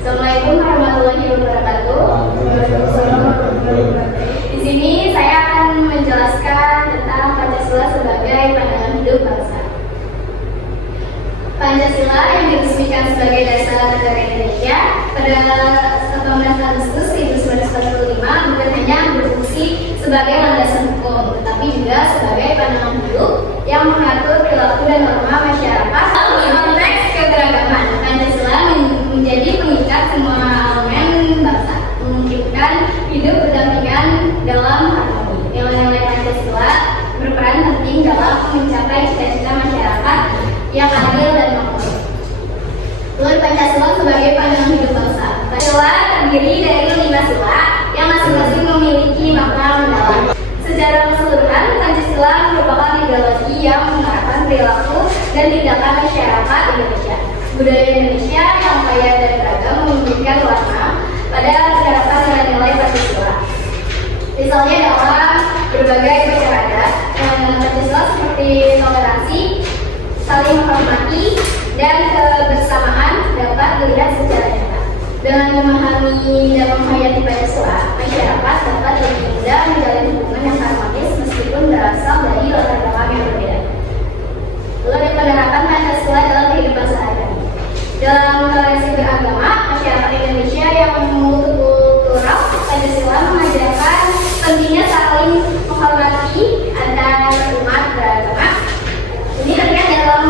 Assalamualaikum warahmatullahi wabarakatuh. Di sini saya akan menjelaskan tentang Pancasila sebagai pandangan hidup bangsa. Pancasila yang diresmikan sebagai dasar negara Indonesia pada 18 Agustus 1945 bukan hanya berfungsi sebagai landasan hukum, tetapi juga sebagai pandangan hidup yang mengatur perilaku dan norma masyarakat. Dalam konteks keberagaman, Pancasila menjadi pengikat semua elemen bangsa, memungkinkan hidup berdampingan dalam harmoni. Nilai-nilai Pancasila berperan penting dalam mencapai cita-cita masyarakat yang adil dan makmur. Lalu Pancasila sebagai pandangan hidup bangsa. Pancasila terdiri dari 5 sila yang masing-masing memiliki makna mendalam. Secara keseluruhan, Pancasila merupakan ideologi yang mengarahkan perilaku dan tindakan masyarakat Indonesia. Budaya Indonesia yang kaya dan beragam memberikan warna pada penerapan nilai-nilai Pancasila. Misalnya dalam berbagai upacara adat, Pancasila seperti toleransi, saling menghormati, dan kebersamaan dapat dilihat secara nyata. Dengan memahami dan menghayati Pancasila, masyarakat dapat lebih mudah menjalin hubungan yang harmonis meskipun berasal dari latar belakang yang berbeda. Lalu ada penerapan Pancasila dalam kehidupan sehari-hari. Dalam toleransi beragama, masyarakat Indonesia yang multikultural, Pancasila mengajarkan pentingnya saling menghormati antar umat beragama. Ini terlihat dalam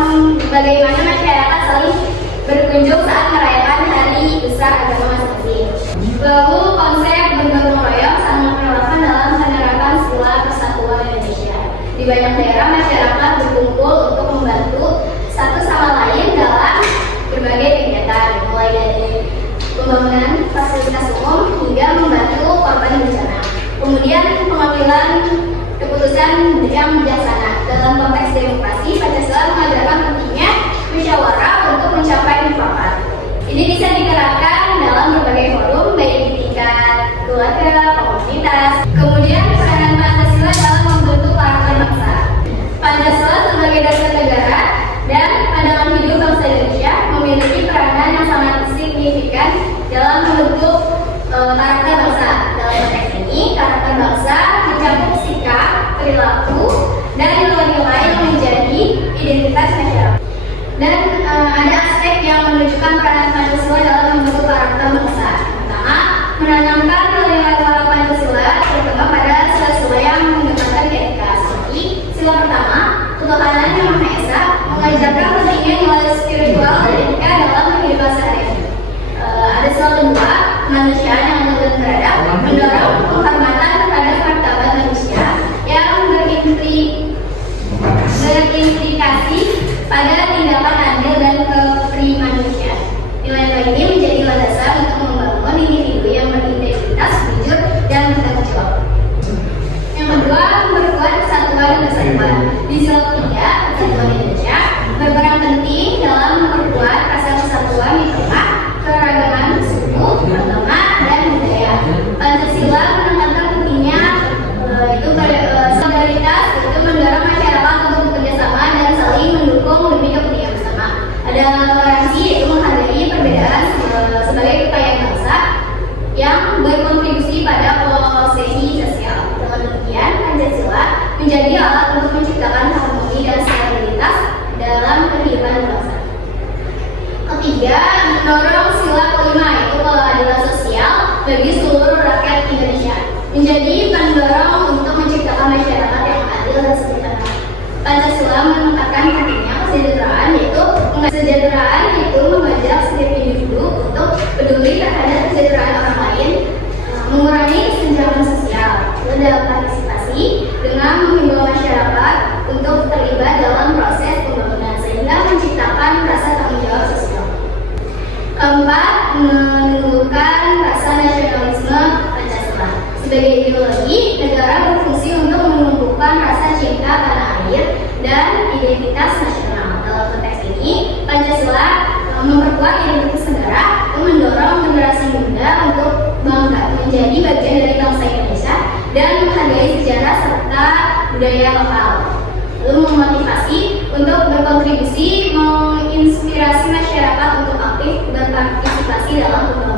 bagaimana masyarakat saling berkunjung saat merayakan hari besar agama masing-masing. Lalu konsep bergotong royong sangat relevan dalam penerapan sila persatuan Indonesia. Di banyak daerah masyarakat berkumpul untuk membantu satu sama lain dalam berbagai kegiatan, mulai dari pembangunan fasilitas umum hingga membantu korban bencana. Kemudian pengambilan keputusan yang bijaksana. Dalam konteks demokrasi, Pancasila mengajarkan pentingnya musyawarah untuk mencapai mufakat. Ini bisa diterapkan dalam berbagai forum, baik di tingkat keluarga, komunitas. Kemudian peranan Pancasila dalam membentuk karakter bangsa. Pancasila sebagai dasar negara dan pandangan hidup bangsa Indonesia memiliki peranan yang sangat signifikan dalam membentuk karakter bangsa. Dalam konteks ini, karakter bangsa mencakup sikap, perilaku, dan nilai-nilai yang menjadi identitas masyarakat. Dan ada aspek yang menunjukkan peranan Pancasila dalam membentuk karakter bangsa. Pertama, menanamkan nilai-nilai moral Pancasila terutama pada sila-sila yang mendekatkan etika. Seperti sila pertama, ketuhanan yang Maha Esa, mengajarkan pentingnya nilai spiritual dan etika dalam kehidupan sehari-hari. Ada sila kedua, kemanusiaan yang adil dan beradab, mendorong penghormatan terhadap martabat manusia yang berimplikasi pada tindakan adil dan keprimanusiaan. Nilai-nilai ini menjadi landasan untuk membangun individu yang berintegritas, jujur, dan bertanggung jawab. Yang kedua, memperkuat persatuan dan kesatuan. Di sila ketiga, persatuan Indonesia berperan penting dalam memperkuat rasa persatuan di tengah keragaman suku, agama, dan budaya. Pancasila menekankan pentingnya solidaritas, itu mendorong masyarakat untuk bekerja sama dan saling mendukung demi kepentingan bersama. Ada toleransi, yaitu menghargai perbedaan sebagai upaya bangsa yang berkontribusi pada kohesi sosial. Dengan demikian, Pancasila menjadi alat untuk menciptakan harmoni dan stabilitas dalam kehidupan bangsa. Ketiga, mendorong sila kelima, yaitu keadilan sosial bagi seluruh rakyat Indonesia, menjadi pendorong untuk menciptakan masyarakat yang adil dan sejahtera. Pancasila menekankan pentingnya kesejahteraan, yaitu mengajak setiap individu untuk peduli terhadap kesejahteraan orang lain, mengurangi kesenjangan sosial, dalam partisipasi dengan menghimbau masyarakat untuk terlibat dalam proses pembangunan sehingga menciptakan rasa tanggung jawab sosial. Keempat, menumbuhkan rasa nasionalisme Pancasila. Sebagai ideologi, negara berfungsi untuk menumbuhkan rasa cinta tanah air dan identitas nasional. Dalam konteks ini, Pancasila memperkuat identitas negara, mendorong generasi muda untuk bangga menjadi bagian dari bangsa Indonesia dan menghargai sejarah serta budaya lokal. Lalu memotivasi untuk berkontribusi, menginspirasi masyarakat untuk aktif berpartisipasi dalam pembangunan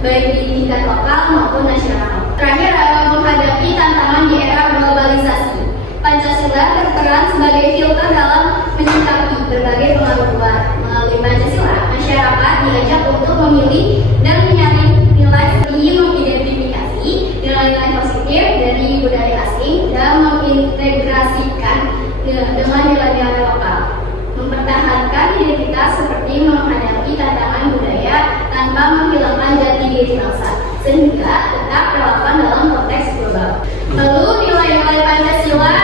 baik di tingkat lokal maupun nasional. Terakhir, menghadapi tantangan di era globalisasi, Pancasila berperan sebagai filter dalam menyikapi berbagai pengaruh luar. Melalui Pancasila, masyarakat diajak untuk memilih dan menyaring nilai seperti mengidentifikasi nilai-nilai positif dari budaya asing dan mengintegrasikan dengan nilai-nilai lokal, mempertahankan identitas seperti menghadapi tantangan budaya tanpa menghilangkan jati diri bangsa, sehingga tetap relevan dalam konteks global. Lalu nilai-nilai Pancasila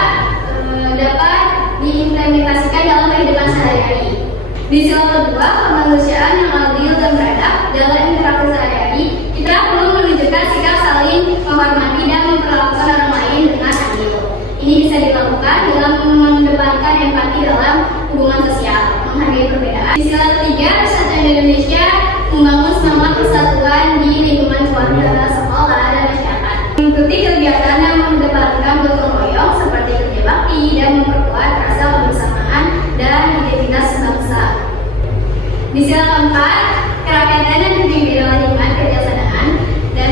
dapat diimplementasikan dalam kehidupan sehari-hari. Di sila kedua, kemanusiaan yang adil dan beradab dalam interaksi sehari-hari, kita perlu menunjukkan sikap saling menghormati dan memperlakukan orang lain dengan adil. Ini bisa dilakukan dengan mengedepankan empati dalam hubungan sosial, menghargai perbedaan. Di sila ketiga, Persatuan Indonesia membangun semangat persatuan di lingkungan keluarga, sekolah, dan masyarakat. Mengikuti kegiatan yang mengedepankan gotong royong seperti kerja bakti dan memperkuat rasa kebersamaan dan identitas bangsa. Di sila keempat, kerakyatan yang dipimpin oleh hikmat kebijaksanaan dan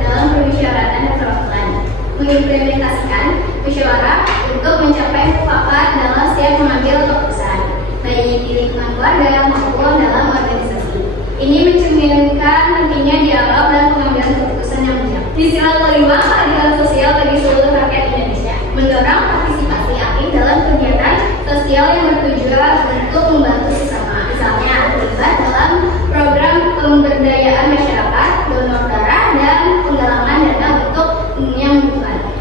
dalam permusyawaratan dan perwakilan, mengimplementasikan musyawarah untuk mencapai mufakat dalam setiap mengambil keputusan, baik di lingkungan keluarga maupun dalam organisasi. Ini mencerminkan pentingnya dialog dan pengambilan keputusan yang bijak. Di sila kelima, keadilan sosial bagi seluruh rakyat Indonesia, mendorong partisipasi aktif dalam kegiatan sosial yang bertujuan untuk membantu sesama, misalnya terlibat dalam program pemberdayaan masyarakat, donor darah, dan penggalangan dana untuk yang membutuhkan.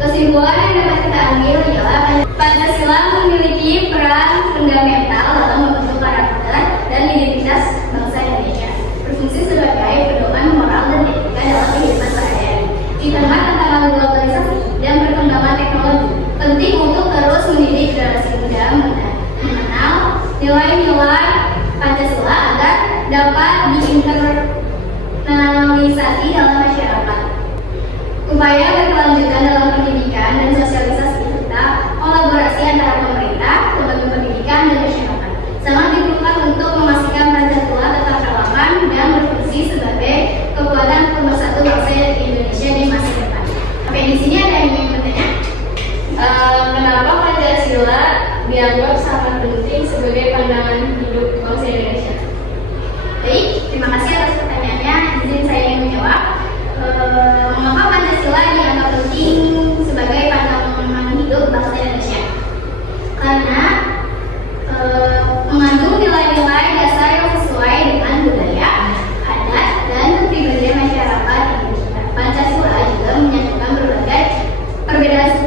Kesimpulan yang dapat kita ambil ialah Pancasila memiliki peran fundamental dalam membentuk karakter dan identitas bangsa Indonesia, berfungsi sebagai pedoman moral dan etika dalam kehidupan sehari-hari. Di tengah tantangan globalisasi dan perkembangan teknologi, penting untuk terus mendidik generasi muda mengenal nilai-nilai Pancasila agar dapat diinternalisasi dalam masyarakat. Upaya berkelanjutan dalam pendidikan dan sosialisasi serta kolaborasi antara pemerintah, lembaga pendidikan, dan masyarakat sangat diperlukan untuk memastikan Pancasila tetap relevan dan berfungsi sebagai kekuatan pemersatu bangsa Indonesia di masa depan. Oke, di sini ada yang ingin bertanya? Kenapa Pancasila dianggap sangat penting sebagai pandangan hidup bangsa Indonesia? Baik, terima kasih atas pertanyaannya. Izin saya ingin menjawab. Mengapa Pancasila dianggap penting sebagai pandangan hidup bangsa Indonesia? Karena mengandung nilai-nilai dasar yang sesuai dengan budaya, adat, dan kepribadian masyarakat Indonesia. Pancasila juga menyatukan berbagai perbedaan